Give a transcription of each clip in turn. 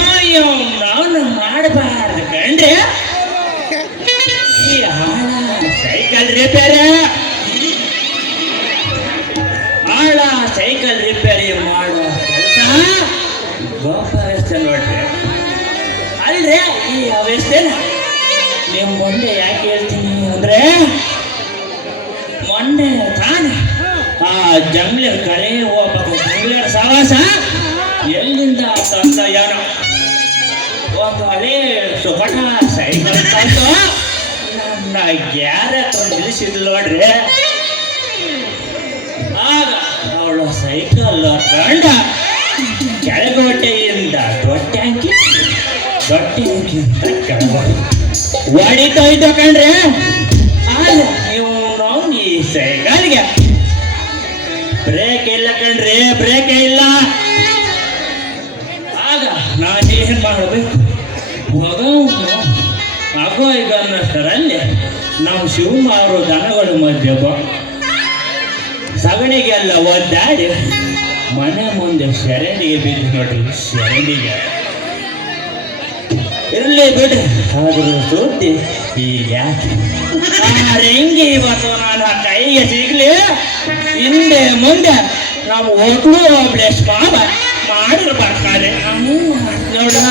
ಅಯ್ಯೋ ನಾನು ಮಾಡಬಾರ್ದು ಕಂಡ್ರೆ ಈ ಸೈಕಲ್ ರಿಪೇರಿ ಆಳ ಸೈಕಲ್ ರಿಪೇರಿ ಮಾಡುವ ಕೆಲಸ ಗೋಪ ವ್ಯವಸ್ಥೆ ನೋಡ್ರಿ. ಅಲ್ರಿ ಈ ವ್ಯವಸ್ಥೆನ ನೀವು ಮೊನ್ನೆ ಯಾಕೆ ಹೇಳ್ತೀನಿ ಅಂದ್ರೆ ಮೊನ್ನೆ ತಾನೆ ಆ ಜಂಗ್ಲಿಯರ್ ಕಡೆ ಹೋಗ್ಬೇಕು. ಜಂಗ್ಲಿಯರ್ ಸವಾಸ ಎಲ್ಲಿಂದ ತಂದ ಏನೋ ಒಂದು ಹಳೆ ಸುಪಟ ಸೈಕಲ್ ತಂದು ನನ್ನ ಗ್ಯಾರ ನಿಲ್ಲಿಸಿದ್ಲು ನೋಡ್ರಿ. ಆಗ ಅವಳು ಸೈಕಲ್ ಕಂಡ ಕೆಳಗೋಟೆಯಿಂದ ದೊಡ್ಡ ಅಂಕಿಂತ ಕೆಳಗೋಟೆ ಹೊಡಿತಾ ಇದ್ದ ಕಂಡ್ರೆ. ಆಗ ನೀವು ನಾವು ಈ ಸೈಕಲ್ಗೆ ಬ್ರೇಕ್ ಇಲ್ಲ ಕಣ್ರಿ, ಬ್ರೇಕೇ ಇಲ್ಲ. ಆಗ ನಾನೇನು ಮಾಡಬೇಕು? ಆಗೋ ಈಗ ಅನ್ನೋಷ್ಟರಲ್ಲಿ ನಾವು ಶಿವಮಾರು ದನಗಳು ಮಧ್ಯೆ ಸಗಣಿಗೆಲ್ಲ ಒದ್ದಾಡಿ ಮನೆ ಮುಂದೆ ಶರಂಡಿಗೆ ಬಿದ್ದು ನೋಡ್ರಿ. ಶರಂಡಿಗೆ ಇರಲಿ ಬಿಡ್ರಿ, ಆದ್ರೂ ಸುದ್ದಿ ಈಗ ಯಾಕೆ ಹೆಂಗೆ ಇವತ್ತು ನಾನು ಆ ಕೈಗೆ ಸಿಗ್ಲಿ. ಹಿಂದೆ ಮುಂದೆ ನಾವು ಹೋಗ್ಲು ಬ್ಲೆಸ್ ಮಾಡಿರ್ಬೇಕಾದ್ರೆ ನೋಡೋಣ.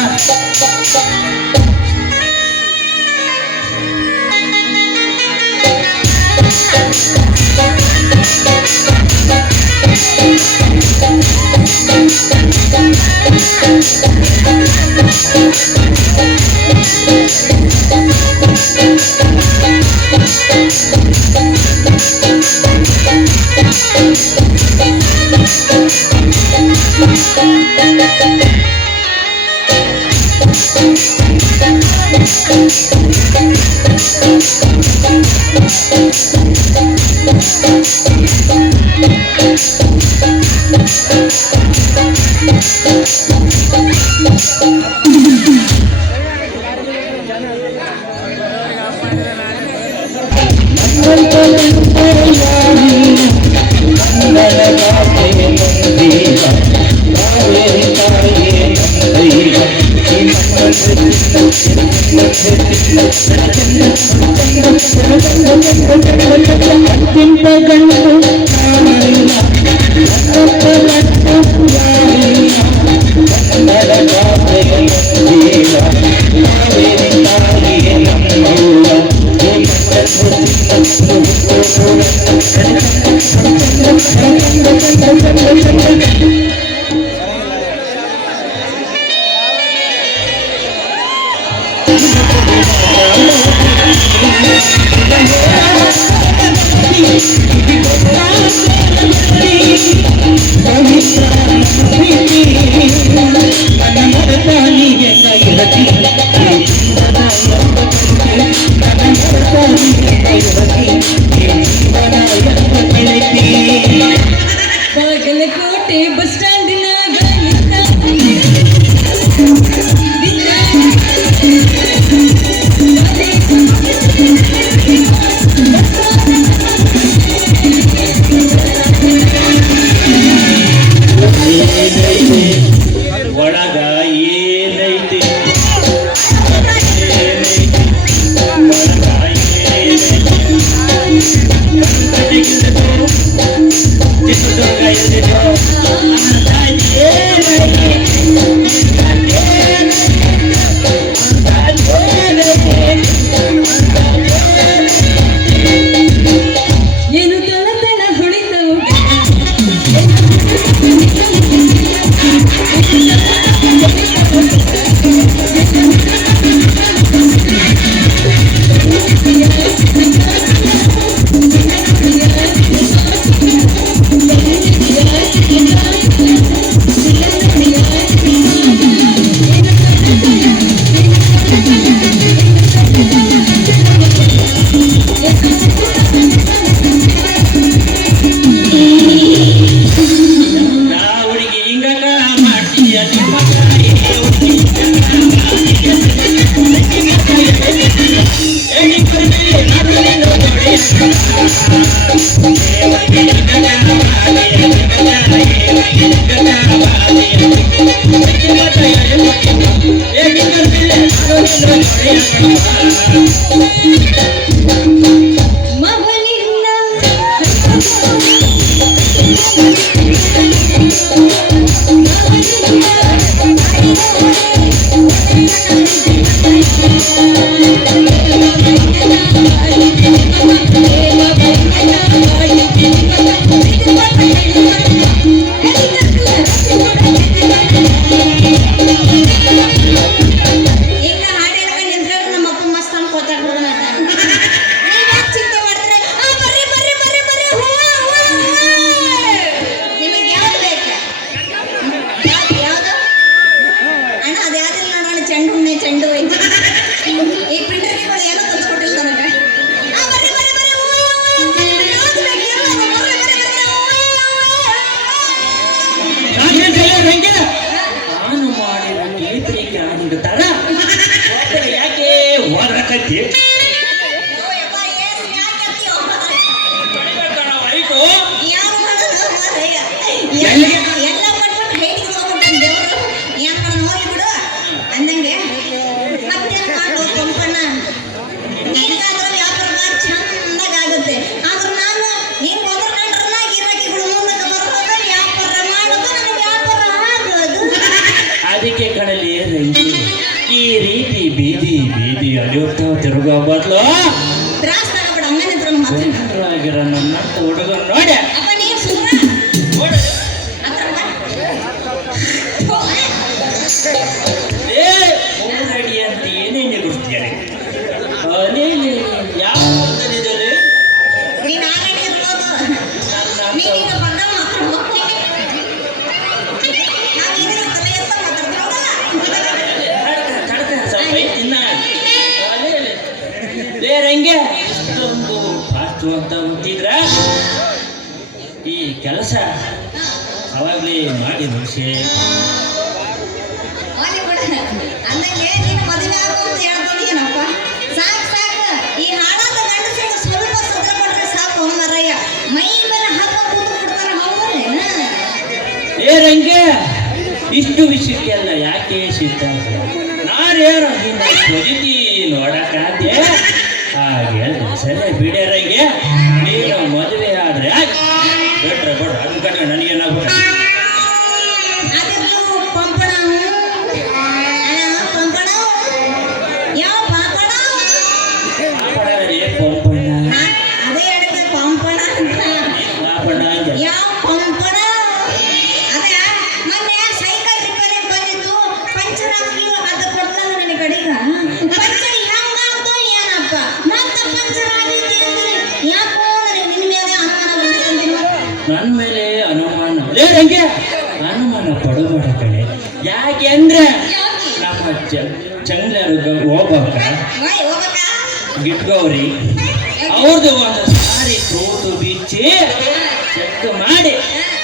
ಬಾಗಲಕೋಟೆ ಬಸ್ ಸ್ಟ್ಯಾಂಡಿನಾಗ ಒಳಗ ಮಗನಿಲ್ಲ ಈಗ ಹಾಡು ಹೇಳ್ಕೊಂಡು ನಿಂತ್ರೆ ನಮ್ಮ ಅಪ್ಪ ಮಸ್ತ್ ಅನ್ಕೋತಾರ ಚಿಂತೆ ಮಾಡ್ತಾರೆ ಬರ್ರಿ ಬರ್ರಿ ಬರ್ರಿ ಬರ್ರಿ ನಿಮಗೆ ಯಾವ್ದು ಬೇಕಾ ಯಾವ್ದು ಅಣ್ಣ ಅದು ಯಾವ್ದಿಲ್ಲ ನೋಡೋಣ ಚೆಂಡು ಹೂನೆ ಚೆಂಡು ಐತಿ ಈ ಪಿಂಡರಿಗಳು ಏನೋ ತರಿಸ್ಕೊಟ್ಟಿಲ್ಲ ನನಗೆ ಬರ್ರಿ ಬರ್ರಿ ಬರ್ರಿ ಯಾವ್ದು ಬೇಕು ಯಾವ್ದು? ಬರ್ರಿ ಬರ್ರಿ ಬರ್ರಿ ನಾನು ಮಾಡಿರೋ ಕೇಳ್ತಿಗೆ ಹಿಂಗ ತರ ಯಾಕೆ ಹೋದ್ರಕತ್ತಿ ಯಪ್ಪ ಏಸ್ ಯಾಕೆ ಅಂತೀಯೋ? ಯಾರು ಮಾಡೋದು ಮಾರಯ್ಯ? ಎಲ್ಲ ಪಟ್ಬಿಟ್ಟು ಹೈಟಿಗೆ ಹೋಗ್ಬಿಟ್ಟು ದೇವ್ರು ಏನ್ ಮಾಡೋದು ಹೋಗಿ ಬಿಡು ಅಂದಂಗೆ ಮತ್ತೇನ್ ಮಾಡು ಕಂಪಣ್ಣ ನಿನಗಾದ್ರೂ ವ್ಯಾಪಾರ ಮಾಡಿ ಚಂದಾಗುತ್ತೆ ಆದ್ರೂ ನಾನು ಹಿಂಗ್ ಒದರ್ಕೊಂಡ್ರನ್ನ ಗಿರಾಕಿಗಳು ಮುಂದಕ್ಕೆ ಬರೋದು ವ್ಯಾಪಾರ ಮಾಡೋದು ನನಗೆ ವ್ಯಾಪಾರ ಆಗೋದು ಅದಕ್ಕೆ ಕಡಲಿ ರಂಗಿ ಈ ರೀತಿ ಬೀದಿ ಬೀದಿ ಅಲಿಯುತ್ತಾ ತಿರುಗೋ ಬದಲು ತ್ರಾಸ್ ತಗೋಬಿಡ ಹಂಗ ನಿಂತ್ರ ಮಾತಾಡ ಆಗಿರೋ ನನ್ನ ಹುಡುಗರು ನೋಡಿ ಅಪ್ಪ ನೀನ್ ಸುಮ್ರ ಹತ್ರ ಬಾ. ಏ ಮೂರಡಿ ಅಂತ ಏನೇನು ಗುರ್ತಿಯಾರೆ ಅನೇಲಿ ಯಾವ ಅರ್ಥನಿದೆ ನೀನ್ ಆಲ್ರೆಡಿ ಇರ್ಬೋದು ನೀನೀಗ ಬಂದ ಮಾತ್ರ ನಾವು ಏನೇನು ತಲೆ ಎತ್ತ ಮಾತಾಡ್ತೀವಲ್ಲ ಸ್ವಲ್ಪ ಇನ್ನ ಲೇ ರಂಗೆ ಇಷ್ಟೊಂದು ಫಾಸ್ಟ್ ಅಂತ ಹುಟ್ಟಿದ್ರ ಈ ಕೆಲಸ ಅವಾಗ್ಲೇ ಮಾಡಿ ಮುಗಿಸಿ ಹೋಗ್ಲಿ ಬಿಡು ಅಂದಂಗೆ ನೀನು ಮದುವೆ ಆಗು ಅಂತ ಹೇಳ್ತಿದ್ದೀನಪ್ಪ ಸಾಕು ಸಾಕು ಈ ಹಾಳಾದ ಗಂಡಸಿಗೆ ಸ್ವಲ್ಪ ಸದ್ರ ಕೊಟ್ರೆ ಸಾಕು ಮರಯ್ಯ ಮೈ ಮೇಲೆ ಹಾಕ ಕೂತು ಬಿಡ್ತಾರ ಹೌದಲ್ಲೇನ ಏ ರಂಗೆ ಇಷ್ಟು ವಿಷಯಕ್ಕೆಲ್ಲ ಯಾಕೆ ಸಿದ್ಧ ನಾನೇನು ನಿನ್ನ ಹೊಜಿತಿ ನೋಡಕ್ಕಾದೆ ಹಾಗೆ ಸರಿ ಬಿಡೇ ರಂಗೆ ನೀನು ಮದುವೆ ಆದ್ರೆ ಬಿಟ್ರೆ ಬಿಡು ಅದು ಕಟ್ಟ ನನಗೇನಾಗ್ಬೇಕು ಅದಿರ್ಲು ಪಂಪಣ ಪಂಪಣ ಯಾವ ಪಾಪಣ ಪಂಪಣ್ಣ ಅದೇ ಹೇಳಿದೆ ಪಂಪಣ ಅಂತ ಪಾಪಣ್ಣ ಅಂದೆ. ಯಾವ ಪಂಪಣ ಅದೇ ಮೊನ್ನೆ ಸೈಕಲ್ ರಿಪೇರಿ ಬಂದಿದ್ದು ಪಂಚರ್ ಹಾಕಿ ಅದು ಕೊಡ್ತಾನೆ ನನ್ನ ಕಡೆಗ ಪಂಚರ್ ಹೆಂಗಾಗ್ತೋ ಏನಪ್ಪ ಮತ್ತೆ ಪಂಚರ್ ಆಗಿದ್ದೆ ಅಂದ್ರೆ ಯಾಕೋ ನನಗೆ ನಿನ್ನ ಮೇಲೆ ಅನುಮಾನ ಬಂದಿದೆ ನನ್ನ ಮೇಲೆ ಅನುಮಾನ ಲೇ ರಂಗೆ ಅನುಮಾನ ಪಡಬೇಡ ಕಣೆ ಯಾಕೆ ಅಂದ್ರೆ ಯಾಕೆ ನಮ್ಮ ಚಂಗ್ಲರು ಹೋಗ್ಬೇಕ ಬಾಯ್ ಹೋಗಕ್ಕ ಗಿಟ್ಗೌರಿ ಅವ್ರದ್ದು ಒಂದು ಸಾರಿ ತೂತು ಬಿಚ್ಚಿ ಚೆಕ್ ಮಾಡಿ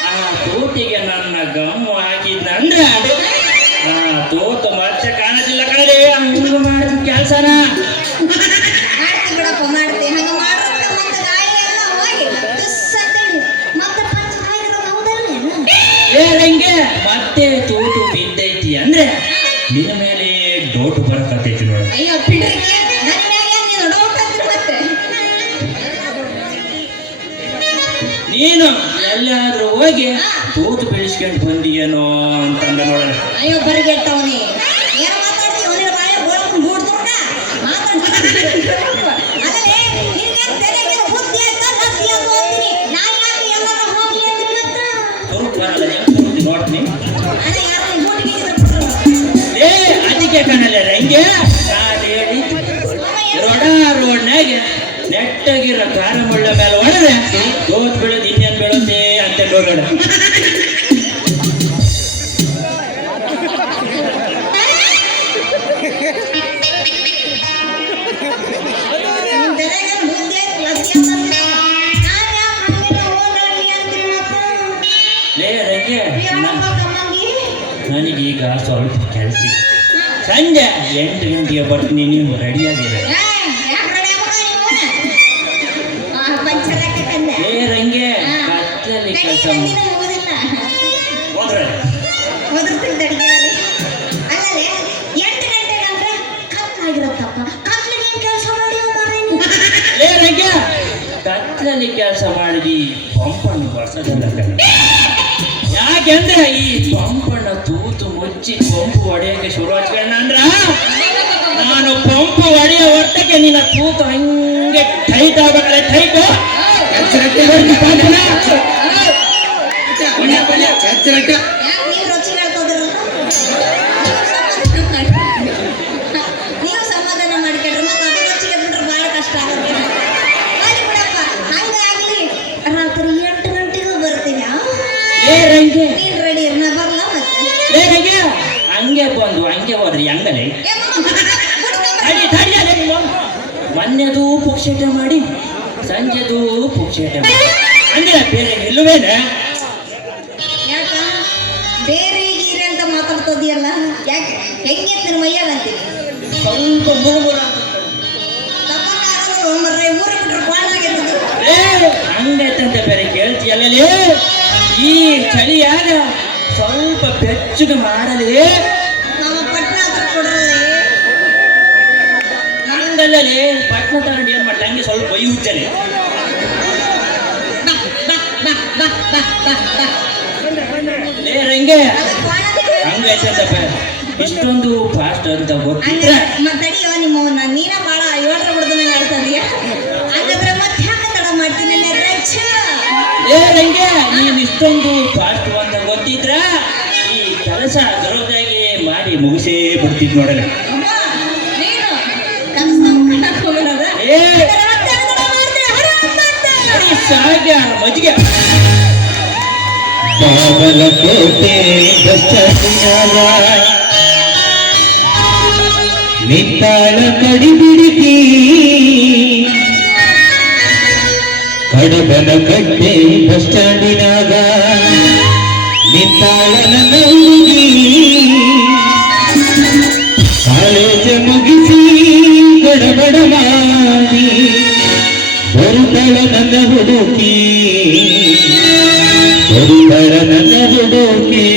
ಆ ತೂತಿಗೆ ನನ್ನ ಗಮ್ಮು ಹಾಕಿದ್ನಂದ್ರೆ ಆ ತೂತು ಮತ್ತೆ ಕಾಣೋದಿಲ್ಲ ಕಣೆ ಹಂಗ ಮಾಡಿದ ಕೆಲಸನ ಮಾಡ್ತಿ ಬಿಡಪ್ಪ ಮಾಡ್ತಿ ಹಂಗ ಮಾಡಿದ್ರೆ ಮತ್ತೆ ಗಾಳಿ ಎಲ್ಲ ಹೋಗಿ ದುಸ್ ಅಂತೇಳಿ ಮತ್ತೆ ಪಂಚರ್ ಆಗಿರೋದು ಹೌದಲ್ಲೇನು ಏ ರಂಗೆ ಮತ್ತೆ ತೂತು ಬಿದ್ದೈತಿ ಅಂದ್ರೆ ನಿನ್ನ ಮೇಲೆ ಡೌಟ್ ಬರಕತ್ತೈತಿ ನೋಡಿ ಅಯ್ಯೋ ಪಿಂಡ್ರಿಗೆ ನನ್ನ ಮ್ಯಾಗೆ ನೀನು ಡೌಟ್ ಆಗ್ತಿರ ಮತ್ತೆ ನೀನು ಎಲ್ಲಾದ್ರೂ ಹೋಗಿ ತೂತು ಬೆಳೆಸ್ಕೊಂಡು ಬಂದಿಯೇನೋ ಅಂತಂದ ನೋಡೋಣ ಅಯ್ಯೋ ಬರಿಗೆಟ್ಟವನಿ ಏನು ಮಾತಾಡ್ತೀವಿ ಅವನಿಗೆ ಬಾಯ ಗೋಳ್ಕೊಂಡು ಗೂಡ್ತುರ್ಗ ಮಾತಾಡ್ತೀನಿ ಅದಲ್ಲೇ ನಿನ್ಗೆ ತೆರೆಗೆ ಬುದ್ಧಿ ಅಂತ ಲದ್ದಿ ಅಂತ ಹೋಗ್ತೀನಿ ನಾನು ಯಾಕೆ ಎಲ್ಲಾರ ಹೋಗ್ಲಿ ಅಂತ ಮತ್ತೆ ತುರುಕ್ ಬರಲ್ಲ ಹೆಂಗ್ ನೋಡ್ತೀನಿ ಅಣ್ಣ ಯಾರು ಗೂಟಿಗೆ ಏ ಅದಕ್ಕೆ ಕಾಣಲ್ಲ ರಂಗೆ ನಾನು ಹೇಳಿ ರೋಡ್ನಾಗ ನೆಟ್ಟಗಿರೋ ಕಾರ ಮುಳ್ಳ ಮೇಲೆ ಹೊಡೆದ್ರೆ ತೋತ್ ಬೀಳೋದು ಇನ್ನೇನು ಬೀಳುತ್ತೆ ಅಂತ ನೋಡೋಣ ನಿನ್ ತೆರೆಗೆ ಬುದ್ಧಿ ಐತಿ ಲದ್ದಿ ಅಂತ ನಾನು ಯಾಕೆ ಹಂಗಿಲ್ಲ ಹೋಗ್ಲಿ ಅಂತೀನಿ ಮತ್ತೆ ಲೇ ರಂಗೆ ಏನಪ್ಪ ಕಮ್ಮಂಗಿ ನನಗೀಗ ಸ್ವಲ್ಪ ಕೆಲಸ ಸಂಜೆ 8 ಗಂಟೆಗೆ ಬರ್ತೀನಿ ನೀವು ರೆಡಿಯಾಗಿದೆ ಯಾಕೆ ರೆಡಿ ಆಗ್ಬೇಕು ಪಂಚರ್ ಹಾಕಕ್ಕಂದೆ ಏ ರಂಗೆ ಕತ್ತಲಲ್ಲಿ ಕೆಲಸ ಮುಗುದಿಲ್ಲ ಹೋದ್ರೆ ಹೋದ್ರತಿದ್ದ ಅಡಿಗೆ ಅಲ್ಲದೆ ಕೂಲಿ ಕೆಲಸ ಮಾಡಿದಿ ಪಂಪಣ್ಣ ಬರ್ಸೋದಲ್ಲ ಕಣೆ. ಯಾಕೆಂದ್ರೆ ಈ ಪಂಪಣ್ಣ ತೂತು ಮುಚ್ಚಿ ಪಂಪು ಹೊಡೆಯಕ್ಕೆ ಶುರು ಹಚ್ಕೊಂಡ ಅಂದ್ರ ನಾನು ಪಂಪು ಹೊಡೆಯ ಹೊಟ್ಟಕ್ಕೆ ನಿನ್ನ ತೂತು ಹಂಗೆ ಟೈಟ್ ಆಗ್ಬೇಕಲ್ಲ ಟೈಟು. ಯಾಕೆ ನೀವು ರುಚಿ ಹೇಳ್ಕೋದ್ರಲ್ಲ ನೀವು ಸಮಾಧಾನ ಮಾಡ್ಕೊಂಡ್ರೆ ಮತ್ತೆ ಅದು ರುಚಿಗೆ ಬಿಟ್ರೆ ಭಾಳ ಕಷ್ಟ ಆಗುತ್ತೆ. ಅಲ್ಲಿ ಬಿಡಪ್ಪ ಹಂಗಾಗ್ಲಿ ರಾತ್ರಿ 8 ಗಂಟೆಗೂ ಬರ್ತೀನಿ ಏ ರಂಗೆ ನೀನ್ ರೆಡಿ ನಾ ಬರ್ಲಾ ಮತ್ತೆ ಏ ರಂಗೆ ಹಂಗೆ ಬಂದು ಹಂಗೆ ಹೋದ್ರಿ ಹಂಗಲೆ ಏ ಮಮ್ಮ, ತಡಿ ತಡಿ ಅದೇ ಮೊನ್ನೆದು ಪುಕ್ಷೇಟ ಮಾಡಿ ಸಂಜೆದು ಪುಕ್ಷೇಟ ಮಾಡಿ ಅಂದ್ರೆ ಬೇರೆ ಇಲ್ಲವೇನೆ. ಯಾಕ ಬೇರೆ ಗೀರೆ ಅಂತ ಮಾತಾಡ್ತದಿಯಲ್ಲ ಯಾಕೆ ಹೆಂಗೆ ನಿನ್ನ ಮೈಯಾಗ ಅಂತೀನಿ ಸ್ವಲ್ಪ ಮುರುಮುರ ತಪ್ಪಕ್ಕಾಗಲ್ಲ ಮರ್ರೆ ಊರ ಬಿಟ್ರೆ ಬಾಳಾಗಿರ್ತದೆ. ಏ ಹಂಗೈತಂತ ಬೇರೆ ಕೇಳ್ತೀಯಲ್ಲೇ. ಈ ಚಳಿಯಾಗ ಸ್ವಲ್ಪ ಬೆಚ್ಚಗೆ ಮಾಡಲಿ ನಮ್ಮ ಪಟ್ನ ಹತ್ರ ಕೊಡ್ರಲ್ಲೇ ಹಂಗಲ್ಲೇ ಪಟ್ನ ತಗೊಂಡು ಏನ್ ಮಾಡ್ಲಿ ಹಂಗೆ ಸ್ವಲ್ಪ ಬೈ ಹುಚ್ಚಲಿ. ಲೇ ರಂಗೆ ಅಲ್ಲ ಬಾಳಾಗಿದೆ. ಹಂಗೈತಂತ ಬೇರೆ ಇಷ್ಟೊಂದು ಫಾಸ್ಟ್ ಅಂತ ಗೊತ್ತಿದ್ರೆ ಮತ್ತಡಿಯೋ ನಿಮ್ಮ ನೀನ ಬಾಳ 7ರ ಬಿಡ್ದು ಆಡ್ತದೀಯ ಹಂಗಾದ್ರೆ ಮತ್ತೆ ಹ್ಯಾಂಗ ತಡ ಮಾಡ್ತೀನಿ ಏ ರಂಗೆ ನೀನ್ ಇಷ್ಟೊಂದು ಫಾಸ್ಟ್ ಅಂತ ಗೊತ್ತಿದ್ರ ಈ ಕೆಲಸ ಜವಾಬ್ದಾರಿ ಮಾಡಿ ಮುಗಿಸೇ ಬಿಡ್ತಿದ್ ನೋಡಲ್ಲ. ನೀನು ಕೆಲಸ ಹೋಗೋಣದ ಏ ಸಾಧ್ಯ ಮಜ್ಜಿಗೆ ಬಾಗಲಕೋಟೆ ಬಸ್ಟಾಂಡಿನಾಗ ನಿಂತಾಳ ಕಡಿಬಿಡಿಕಿ ಕಡಬನ ಕಟ್ಟೆ ಬಸ್ಟಾಂಡಿನಾಗ ನಿಂತಾಳ ನನ್ನ ಹುಡುಗಿ ಕಾಲೇಜ ಮುಗಿಸಿ ಗಡಬಡ ಮಾಡಿ ಬರುತ್ತಾಳ ನನ್ನ ಹುಡುಗಿ ಬರುತ್ತಾಳ ನನ್ನ ಹುಡುಗಿ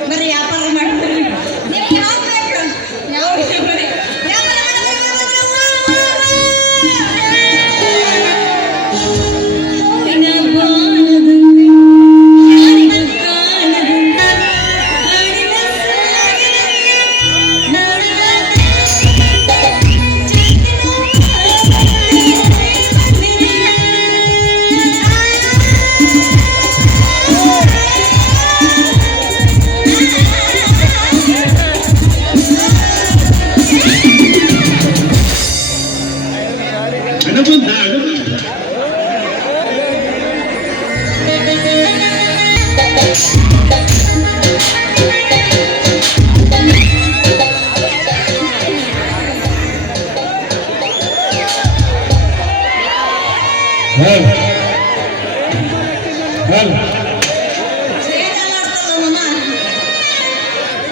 ಬರ್ರಿ ವ್ಯಾಪಾರ ಮಾಡ್ತೀರಿ ನಿಮ್ಗೆ ಯಾವ್ದು ಬೇಕು ಯಾವ ಬರ್ರಿ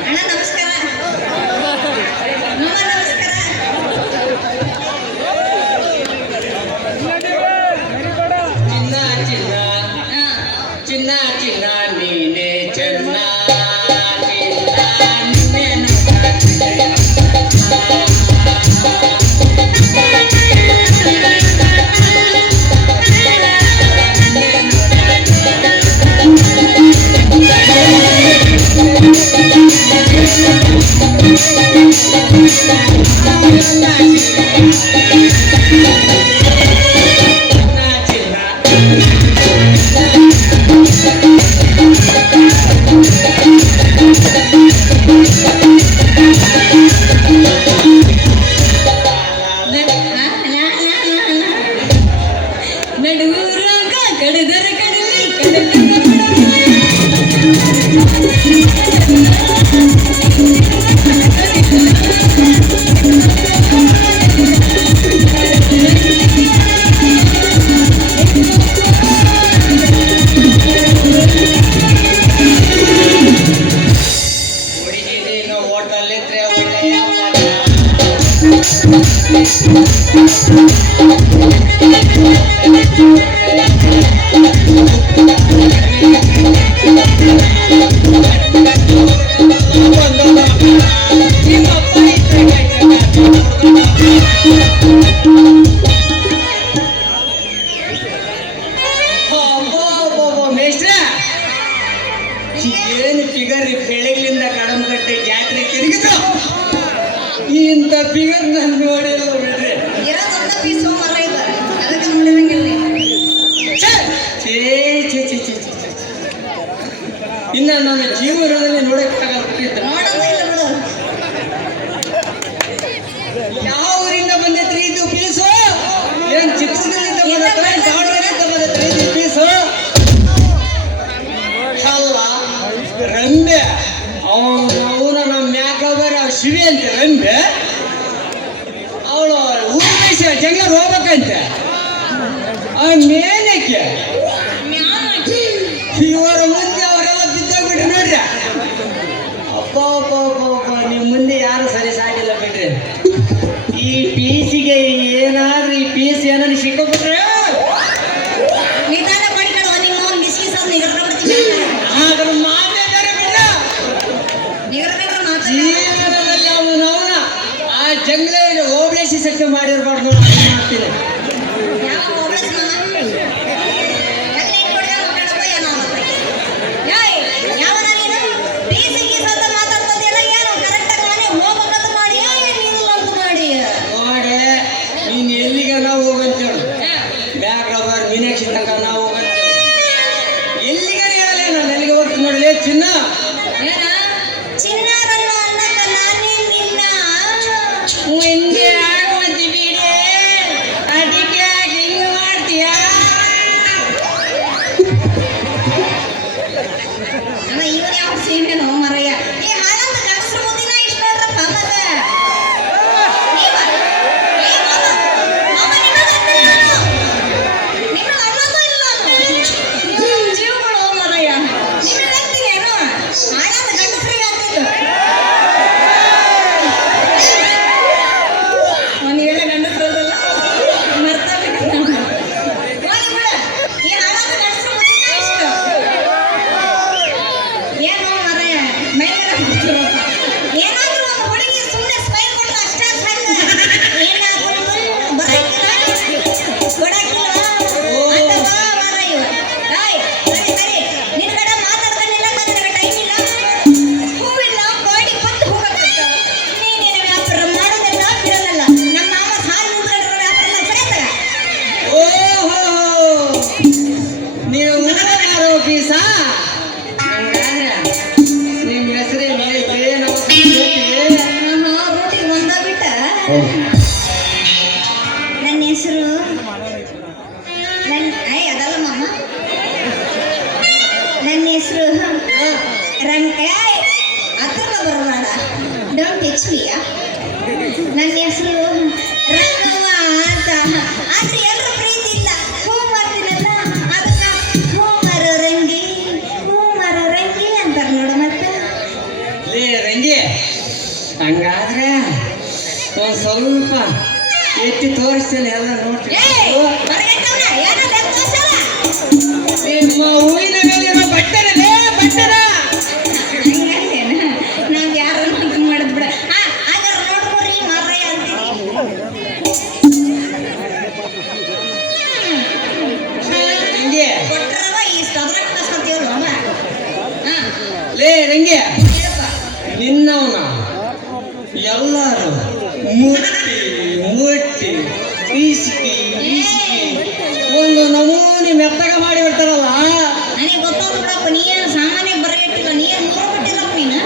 ಅಣ್ಣ ನಮಸ್ಕಾರ ನಮಸ್ಕಾರ ಚಿನ್ನ ಚಿನ್ನ ಚಿನ್ನ ಚಿನ್ನ ನೀನೆ ಚೆನ್ನ ನಡುರಾಗ ಕಡದರ ಕಡಲಿ ಹುಡುಗಿದೇನು ಹೋಟೆಲಿದ್ರೆ ಒಳ್ಳೆಯ ಮೇನಕ್ಕೆ ಮ್ಯಾನಕ್ಕೆ. ಇವರ ಮುಂದೆ ಅವರೆಲ್ಲ ಬಿದ್ದೋಗ್ಬಿಟ್ರು ನೋಡ್ರಿ. ಅಪ್ಪ ಅಪ್ಪ ಅಪ್ಪ ಅಪ್ಪ ನಿಮ್ಮ ಮುಂದೆ ಯಾರು ಸರಿ ಸಾಗಿಲ್ಲ ಬಿಡ್ರಿ. ಈ ಪೀಸಿಗೆ ಏನಾದ್ರೂ ಈ ಪೀಸ್ ಏನಾದ್ರು ಸಿಕ್ಕೋಬಿಟ್ರೆ ನಿಧಾನ ಮಾಡಿಕೊಳ್ಳುವ ನಿಮ್ಮ ಅವ್ನು ಬಿಸ್ಕಿಸೋದು ನಿಗರ್ಕೊಂಡ್ಬಿಡ್ತೀನಿ. ಅದ್ರ ಮಾತೇ ಬೇರೆ ಬಿಡ್ರ. ನಿಗರ್ಕೊಂಡ್ರೆ ಮಾತ್ರ ಜೀವನದಲ್ಲಿ ಅವನು ಆ ಜಂಗ್ಲ ಓಬಳೇಸಿ ಸತ್ಯ ಮಾಡಿರ್ಬಾರ್ದು ಮಾಡ್ತೀನಿ. ಯಾವ ಹೋಗ್ಲಸ್ ಮಾಮ? ಎಲ್ಲ ಇಟ್ಟು ಹೊಡ್ದ ಮಾತಾಡಪ್ಪ ಏನೋ ಅವತ್ತು. ಏಯ್, ಯಾವನ ನೀನು? ಪೀಸಿ ಗೀಸ್ ಅಂತ ಮಾತಾಡ್ತದೆಲ್ಲ ಏನು ಕರೆಕ್ಟಾಗಿ ಮನೆ ಹೋಗ್ಬೇಕಂತ ಮಾಡಿ ನಿಲ್ಲ ಅಂತ ಮಾಡಿ. ನೋಡಿ ನೀನು ಎಲ್ಲಿಗೆ ನಾವು ಹೋಗಂತೇಳು ಬ್ಯಾಗ್ ರಬ್ಬರ್ ಮೀನಾಕ್ಷಿ ತನಕ ನಾವು ಹೋಗಂತೇಳು. ಎಲ್ಲಿಗೆ ಹೇಳಲೇ ನಾನು ಎಲ್ಲಿಗೆ ಹೋಗ್ತೀನಿ ನೋಡಲೇ ಚಿನ್ನ. ಏನ? ಚಿನ್ನದನ್ನು ಅನ್ನಕ್ಕ ನಾನೇ ನಿನ್ನ ಮುಂದೆ ಆಗುವಂತೆ ಬಿಡಿ, ಅದಕ್ಕೆ ಯಾಕೆ ಹಿಂಗೆ ಮಾಡ್ತೀಯಾ? ಅಲ್ಲ ಇವನು ಯಾವ ಸೀಮೆನೋ ಮರಯ್ಯ. ಈ ಹಾಳಾದ ಗಂಡಸ್ರ ಮುದ್ದಿನ ಇಷ್ಟ ಇರಪ್ಪ ಮತ್ತೆ. ನೀವ? ಏ ಮಾಮ, ಮಾಮ ನಿನ್ನದನ್ನ ನಾನು. ನಿನ್ನ ಅನ್ನೋದು ಇಲ್ಲ ನಾನು. ನೀವು ನಮ್ಮ ಜೀವಗಳು ಮರಯ್ಯ. ನಿನ್ನ ಹೇಳ್ತೀನೇನು? ಹಾಳಾದ ಗಂಡಸ್ರಿಗೆ ಆಗ್ತಿತ್ತು. ನೀವೆಲ್ಲ ಗಂಡಸ್ರಲ್ಲ ಮರ್ತಾ ಬಿಟ್ಟು ಹೋಗ್ಲಿ ಬಿಡ. ಈ ಹಾಳಾದ ಗಂಡಸ್ರ ಮುದ್ದಿನ ಇಷ್ಟ. ಏನೋ ಮರಯ್ಯ ಮೈಮೇಲೆ ಹಾಕ್ತಿರಪ್ಪ. ಏನಾದ್ರೂ ಒಂದು ಹುಡುಗಿ ಸುಮ್ಮನೆ ಸ್ಮೈಲ್ ಕೊಟ್ರೆ ಅಷ್ಟೇ ಸಾಕು. ಏನಾದ್ರೂ ಬರಕಿಲ್ಲ ಕೊಡಕಿಲ್ಲ ಅಂತ ಬಾ ಮರಯ್ಯ. ಏಯ್, ಸರಿ ಸರಿ ನಿನ್ನ ಕಡೆ ಮಾತಾಡ್ತಾನಿಲ್ಲ, ನನಗೆ ಟೈಮ್ ಇಲ್ಲ. ಹೂವಿಲ್ಲ ಬಾಡಿ ಬಂದು ಹೋಗಕ್ಕಾಗ್ತದ. ನೀನೇನು ವ್ಯಾಪಾರ ಮಾಡೋದಿಲ್ಲ ಬಿಡೋದಲ್ಲ. ನಮ್ಮ ಮಾಮ ಸಾಲು ನಿಂತ್ಕೊಂಡಿರೋ ವ್ಯಾಪಾರ ಸರಿಯಾದ. ಓಹೋ, ನೀವು ಮಾರೋ ಪೀಸ. ಹಂಗಾದ್ರೆ ನಿಮ್ಮ ಹೆಸರೇನು ಏನು ರೂಟಿಗೆ ಬಂದ ಬಿಟ್ಟ. ನನ್ನ ಹೆಸರು ಅದಲ್ಲ ಮಾಮ. ನನ್ನ ಹೆಸರು ರಂಗ. ಹತ್ರ ಬರಬೇಡ, ಡೋಂಟ್ ಟಚ್ ಮೀ. ನನ್ನ ಹೆಸರು ರಂಗವ್ವ ಅಂತ. ಆದ್ರೆ ಎಲ್ಲರೂ ಪ್ರೀತಿ ಇಲ್ಲ. ಹೂ ಮಾಡ್ತೀನಲ್ಲ ಅದನ್ನ ಹೂ ಮರ ರಂಗಿ, ಹೂ ಮರ ರಂಗಿ ಅಂತಾರೆ ನೋಡ. ಮತ್ತೆ ಲೇ ರಂಗಿ, ಹಂಗಾದ್ರೆ ಒಂದು ಸ್ವಲ್ಪ ಎತ್ತಿ ತೋರಿಸ್ತೇನೆ ಎಲ್ಲ ನೋಡ್ರಿ. ಏಯ್, ಹೊರಗಟ್ಟವ್ನ, ಏನೋ ಬೆಕ್ಕು ತೋರ್ಸಲ್ಲ. ನಿಮ್ಮ ಹೂವಿನ ಮೇಲಿರೋ ಬಟ್ಟರಲ್ಲೇ ಬಟ್ಟರ. ಹಂಗಂತೇನ? ನಾವ್ ಯಾರನ್ನ ಇದು ಮಾಡಿದ್ ಬಿಡ. ಹಾಗಾದ್ರೆ ನೋಡ್ಕೊರಿ ಮರಯ್ಯ ಅಂತೀನಿ. ರಂಗಿ, ಕೊಟ್ರವ ಇಷ್ಟ ಅದ್ರಾಗ ಕಸ್ಕೊತೀವಲ್ಲ ಅವ. ಹಾ, ಲೇ ರಂಗಿ, ಹೇಳಪ್ಪ. ನಿನ್ನವನ ಎಲ್ಲರೂ ಮುಟ್ಟಿ ಮುಟ್ಟಿ ಈಸಿಕಿ ಈಸಿಕಿ ಒಂದು ನಮೂನಿ ಮೆತ್ತಗ ಮಾಡಿ ಬಿಡ್ತಾರಲ್ಲ. ನನಗೆ ಗೊತ್ತಾದ ಬಿಡಪ್ಪ, ನೀ ಏನು ಸಾಮಾನ್ಯ ಬರಗಟ್ಟಿಲ್ಲ. ನೀ ಏನು ಮೂರು ಬಿಟ್ಟಿಲ್ಲಪ್ಪ ನೀನು.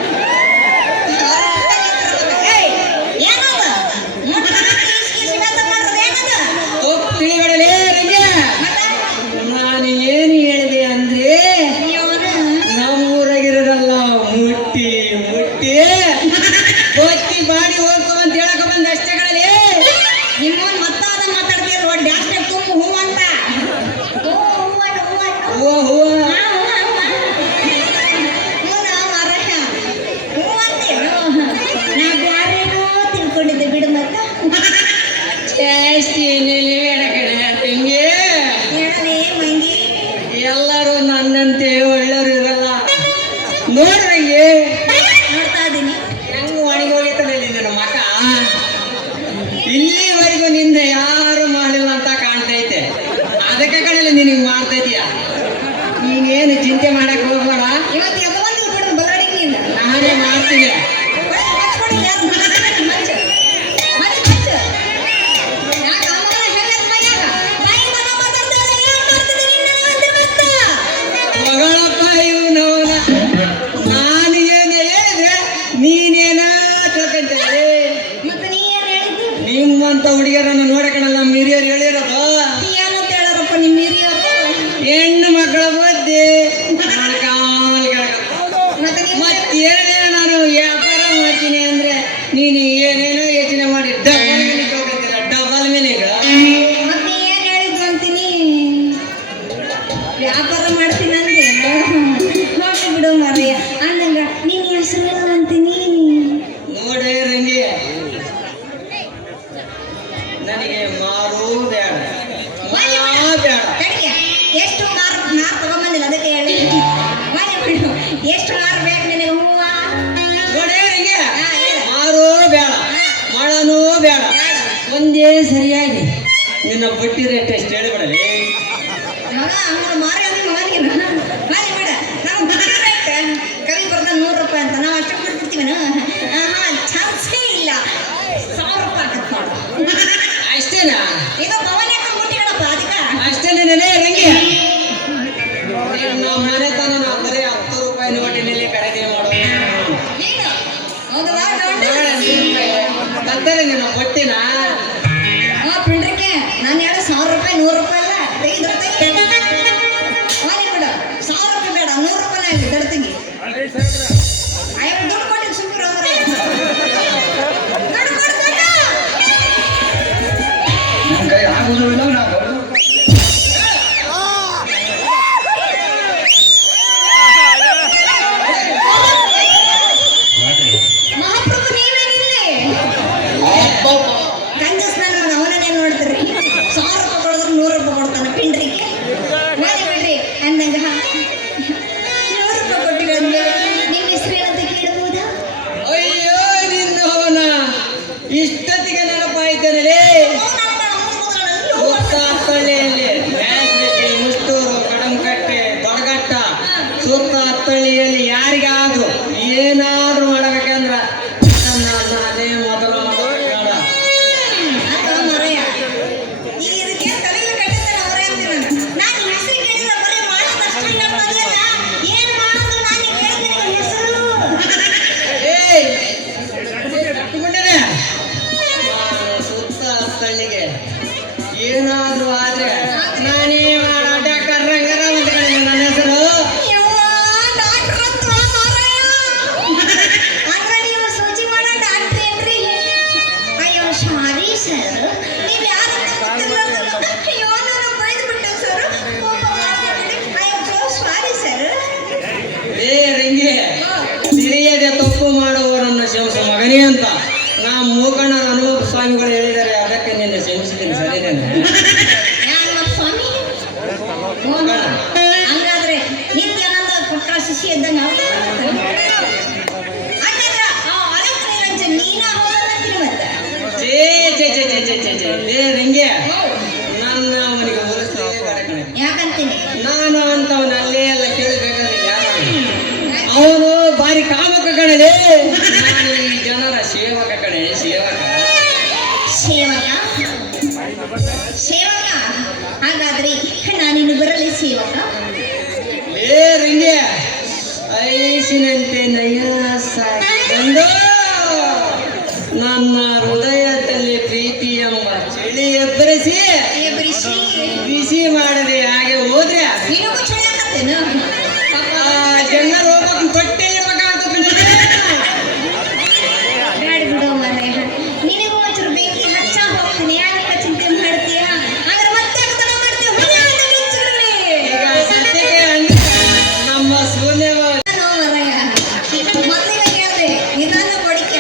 ಏಯ್, ಏನದ? ಮುಟ್ಟಿ ಈಸ್ ಕೀಸ್ ಮೆತ್ತಗ್ ಮಾಡೋದು ಏನದ? ತಪ್ಪು ತಿಳಿಬೇಡಲೇ ರಂಗಿ. ಮತ್ತೆ ನಾನು ಏನು ಹೇಳಿದೆ ಅಂದ್ರೆ ನೀವನು ನಮ್ಮೂರಾಗಿರೋದಲ್ಲ, ಮುಟ್ಟಿ ಮುಟ್ಟಿ ಒತ್ತಿ ಬಾಡಿ ಹೋಗ್ಕೊ ಅಂತ ಹೇಳಕ ಬಂದ ಅಷ್ಟೇ ಕಣಲೇ. ನಿಮ್ಮವನ್ ಮತ್ತಾದ ಮಾತಾಡ್ತೀರ ನೋಡಿ. ಡ್ಯಾಶ್ನಾಗ ತುಂಬ ಹೂ ಅಂತ. ಹೂ ಹೂವಣ್ಣ ಹೂವಣ್ಣ. ಹೂವ ಹೂವ ನಾ ಬ್ಯಾರೇನೋ ತಿಳ್ಕೊಂಡಿದ್ದೆ ಬಿಡು. ಮತ್ತ ಜಾಸ್ತಿ ಏನೇಳಿ ಬೇಡ ಕಣೆ ತಂಗಿ. ಹೇಳಲೇ ಮಂಗಿ. ಎಲ್ಲರೂ ನನ್ನಂತೆ ಒಳ್ಳೆಯವರು ಇರಲ್ಲ. ನೋಡ್ರಂಗೆ ನೋಡ್ತಾ ಇದೀನಿ. ಹೆಂಗ್ ಒಣಗಿ ಹೋಗಿತ್ತಲ್ಲ ನಿನ್ನ ಮಕ. ಇಲ್ಲಿವರೆಗೂ ನಿನ್ನ ಯಾರು ಮಾಡಿಲ್ಲ ಅಂತ ಕಾಣ್ತೈತೆ. ಅದಕ್ಕೆ ಕಣಲ್ಲ ನಿನಗೆ ಮಾಡ್ತೈತೀಯ. ನೀನೇನು ಚಿಂತೆ ಮಾಡಕ್ ಹೋಗ್ಬೇಡ, ಇವತ್ತು ಎದ್ದು ಬಂದಿಲ್ಲ ಬಿಡು ಬಲ್ಲಡಿಗೆ ನೀನು. ನಾನೇ ಮಾಡ್ತೀನಿ. ಮಚ್ಕೊಡಿ ಯಾರು ಮಚ್ಚು ಮಚ್ಚು ಮಚ್ಚು. ಯಾಕೆ ಅಮ್ಮನ ಹೆಂಗತ್ ಮೈಯಾಗ ಬಾಯಿ ಮಗ ಮಾತಾಡ್ತಾಳೆ. ಏನ್ ಮಾಡ್ತಿದ್ದೆ ನಿನ್ನ ಅಂದೆ ಮತ್ತ? ಮಗಳಪ್ಪ ಇವನವನ. ನಾನು ಏನು ಹೇಳಿದ್ರೆ ನೀನೇನ ತಿಳ್ಕೊಂತೇವೆ. ಮತ್ತೆ ನೀ ಏನ್ ಹೇಳಿದ್ದು? ನಿಮ್ಮಂತ ಹುಡುಗಿಯರನ್ನು ನೋಡಕಣಲ್ಲ ನಮ್ಮ ಹಿರಿಯರು ಹೇಳಿರೋದು. ನೀ ಏನಂತ ಹೇಳಾರಪ್ಪ ನಿಮ್ಮ ಹಿರಿಯರು? ಹೆಣ್ಣು ಮಕ್ಕಳ ಬುದ್ಧಿ ಮತ್ತೆ ನೀ ಮತ್ತೇನೇ ನಾನು ವ್ಯಾಪಾರ ಮಾಡ್ತೀನಿ ಅಂದ್ರೆ ನೀನು ಏನೇನೋ ಯೋಚನೆ ಮಾಡಿ ಡಬಲ್ ಮೀನಿಗೆ ಹೋಗ್ತಿಲ್ಲ. ಡಬಲ್ ಮೀನಿಗೆ ಮತ್ತೆ ನೀ ಏನ್ ಹೇಳಿದ್ದು ಅಂತೀನಿ? ನಿನ್ನ ಬಟ್ಟಿ ರೇಟ್ ಎಷ್ಟು ಹೇಳಿಬಿಡಲಿ. ಮಗ ಅವನ ಮಾರಿ ಅಂದ್ರೆ ಮಗ ನೀನು ಮಾರಿ ಬೇಡ ನಾವು ಕವಿ ಬರ್ದ 100 ರೂಪಾಯಿ ಅಂತ ನಾವು ಅಷ್ಟು ಕೊಟ್ಬಿಡ್ತೀವಿನ ಚಾನ್ಸೇ ಇಲ್ಲ. 1000 ರೂಪಾಯಿ ಆಗತ್ತೆ ನೋಡು. ಅಷ್ಟೇನಾ? ಇದು ಭವನ ಕೊಟ್ಟಿರಪ್ಪ ಅದಕ್ಕೆ ಅಷ್ಟೇನೇ ರಂಗಿ. ನಮ್ಮ ಮನೆತನ ನಾವು ಬರೀ 10 ರೂಪಾಯಿ ನೋಟಿನಲ್ಲಿ ಖರೀದಿ ಮಾಡೋದು. ನೀನು ಹೌದಲ್ಲ ಕತ್ತಲೆ ನೀನು ಕೊಟ್ಟಿನ ಪಿಂಡ್ರಿಕೆ ನಾನು ಹೇಳೋ 1000 ರೂಪಾಯಿ 100 ರೂಪಾಯಿ ಅಲ್ಲ ತೆಗೆದ್ರೆ ಮಾರಿ ಬಿಡ. 1000 ರೂಪಾಯಿ ಬೇಡ 100 ರೂಪಾಯಿ ದಡ್ತೀನಿ. ಅಯ್ಯೋ ದುಡ್ಡು ಕೊಟ್ಟಿದ್ದು ಸುಮ್ಮನೆ ಹೋಗ್ರೆ ನನ್ನ ಕೈ ಆಗುದಿಲ್ಲ ನಾವು ಮಹಾಪ್ರಭು ನೀವೇನಿಲ್ಲಿ ಕಂಜಸ್ ನನ್ನ ಅವನನ್ನೇ ನೋಡ್ತೀರಿ. 1000 ರೂಪಾಯಿ ಕೊಡಿದ್ರೆ 100 ರೂಪಾಯಿ ಕೊಡ್ತಾನೆ ಪಿಂಡ್ರಿಗೆ. ಮಾಡಿ ಬಿಡ್ರಿ ಅಂದಂಗ 100 ರೂಪಾಯಿ ಕೊಟ್ಟಿವಿ ಅಂದ್ಮೇಲೆ ನಿಮ್ಮ ಹೆಸರು ಏನಂತ ಕೇಳಬಹುದಾ? ಅಯ್ಯೋ ನಿನ್ನವನ ಇಷ್ಟೊತ್ತಿಗೆ ನೆನಪಾಯ್ತೇನೆ. ಸುತ್ತಹತ್ತಳ್ಳಿಯಲ್ಲಿ ಮುಷ್ಟೂರು ಕಡಂಕಟ್ಟೆ ದೊಡಗಟ್ಟ ಸುತ್ತಹತ್ತಳ್ಳಿಯಲ್ಲಿ ಯಾರಿಗಾದ್ರೂ ಏನಾದ್ರೂ ಮಾಡಬೇಕಂದ್ರ ಅದೇ ಮೊದಲ ಬೇಡ. ಮರೆಯ ಇದಕ್ಕೆ ತಲೆಗೆ ಕಟ್ಟಿದ್ರೆ ಅವರೇ ಅಂತೀನಿ ನಾನು ಹೆಸರು ಕೇಳಿದ್ರೆ ಬರೀ ಮಾಡೋದಷ್ಟೇ ಹೇಳ್ತಾರಲ್ಲ. ಏನು ಮಾಡೋದು ನಾನು ಕೇಳಿದ್ರೆ ಹೆಸರು ಕಟ್ಟಿಬಿಟ್ಟನೆ ಸುತ್ತಹತ್ತಳ್ಳಿಗೆ ಏನಾದ್ರೂ ಆದ್ರೆ ನಾನೇ ಮಾಡೋ ಡಾಕ್ಟರ್ ರಂಗರಾವ್ ಅಂತ ಕಣೆ ನನ್ನ ಹೆಸರು. ಏ ರಂಗಿ ತಿಳಿಯದೆ ತಪ್ಪು ಮಾಡುವವರನ್ನು ಕ್ಷಮಿಸು ಮಗನೇ ಅಂತ ನಾ ಮೂಕಣ್ಣರ ಅನುಭವ ಸ್ವಾಮಿಗಳು ಹೇಳಿದ್ದಾರೆ. ಅದಕ್ಕೆ ನಿನ್ನೆ ಕ್ಷಮಿಸಿದ್ದೀನಿ. ಸರಿನೇನೆ ಹಂಗಾದ್ರೆ ನಿತ್ಯಾನಂದ ಪುಟ್ಟ ಶಿಶಿ ಇದ್ದಂಗ ಹಾಗಾದ್ರೆ ಅಲಕ್ ನಿರಂಜನ್ ನೀನ ಹೋಗಂತೀನಿ ಮತ್ತೆ ಏ ರಂಗಿ ನನ್ನ ಅವನಿಗೆ ಹೋಲಿಸ್ತೇವೆ ಬೇಡ ಕಣೆ. ಯಾಕಂತೀನಿ ನಾನು ಅಂತವನ ಅಲ್ಲೇ ಎಲ್ಲ ಕೇಳಬೇಕಾದ್ರೆ ಯಾರು ಅವನು ಬಾರಿ ಕಾಮಕ ಕಣಲೆ. ನಾನು ಈ ಜನರ ಸೇವಕ ಕಣೆ ಸೇವಕ. ಸೇವಕ ಸೇವಕ ಹಾಗಾದ್ರೆ ನಾನಿನ್ನು ಬರಲಿ ಸೇವಕ. ಏ ರಂಗಿ ಐಸಿನಂತೆ ನಯಸ ಬಂದು ನನ್ನ ಹೃದಯದಲ್ಲಿ ಪ್ರೀತಿ ಎಂಬ ಚಳಿ ಎಬ್ಬರಿಸಿ ಎಬ್ಬರಿಸಿ ಬಿಸಿ ಮಾಡದೆ ಹಾಗೆ ಹೋದ್ರೆ ನಿನಗೂ ಚೆನ್ನಾಗತ್ತೇನು? ಜನರು ಹೋಗೋಕೆ ಕೊಟ್ಟೆ ಇರ್ಬೇಕಾಗ್ತದೆ. ಬ್ಯಾಡ ಬಿಡು ಮಾರಾಯ ನಿನಗೂ ಒಂಚೂರು ಬೆಂಕಿ ಹಚ್ಚ ಹೋಗ್ತೀನಿ. ಯಾಕೆ ಚಿಂತೆ ಮಾಡ್ತೀಯ? ಆದ್ರೆ ಮತ್ತೆ ಆಗ್ತಾನೆ ಮಾಡ್ತೀಯ. ಈಗ ಸದ್ಯಕ್ಕೆ ನಮ್ಮ ಶೂನ್ಯವ ಮಾರಾಯ ಮೊದಲಿಗೆ ಕೇಳಿದೆ ನಿಧಾನ ಕೊಡಿಕೆ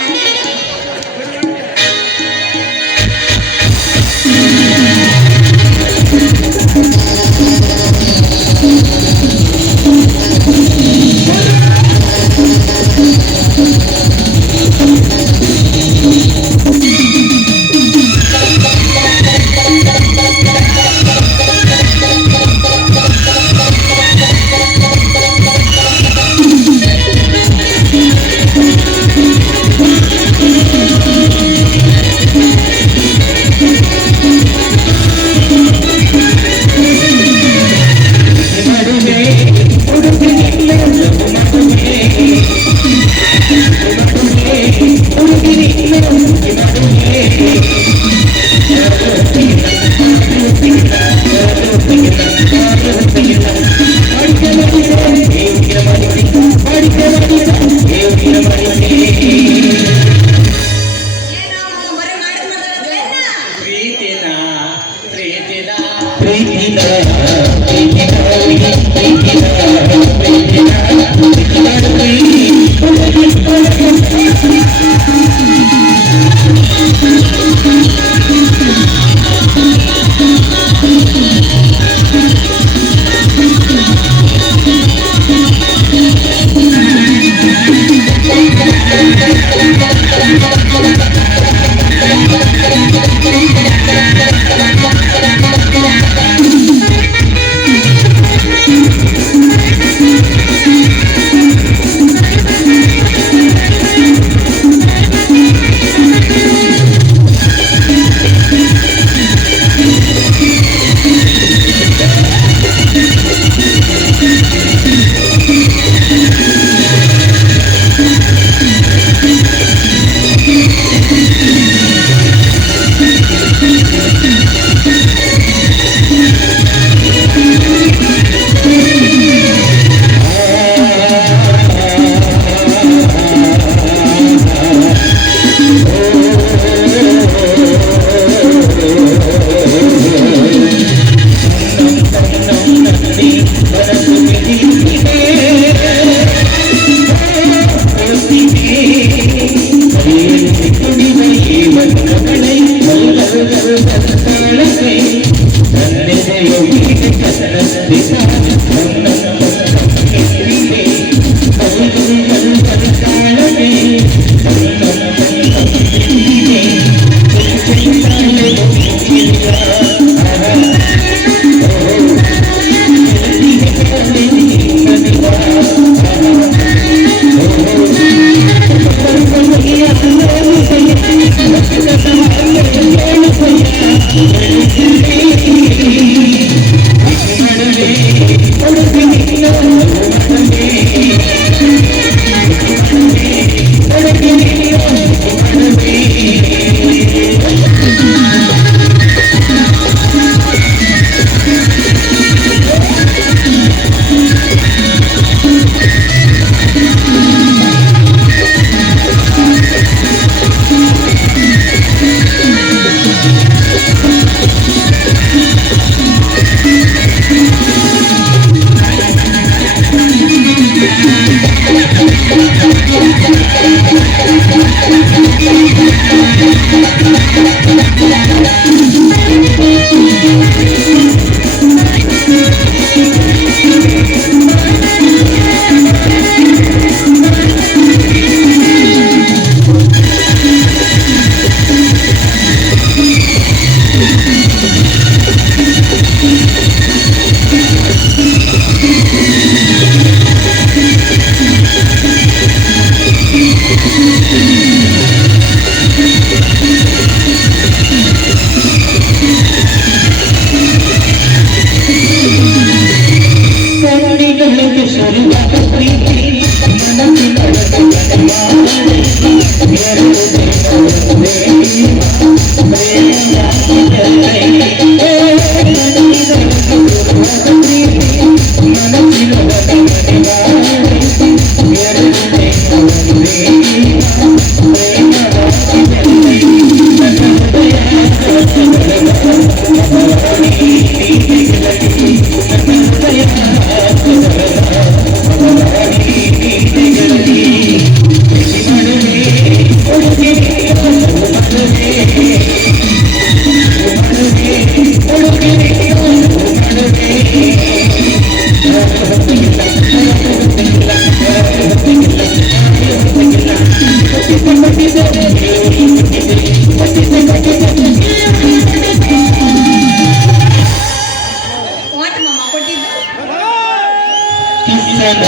ವಾಟ್ ಮಾಮ ಕೊಟ್ಟಿದ್ದು ಕಿಸನ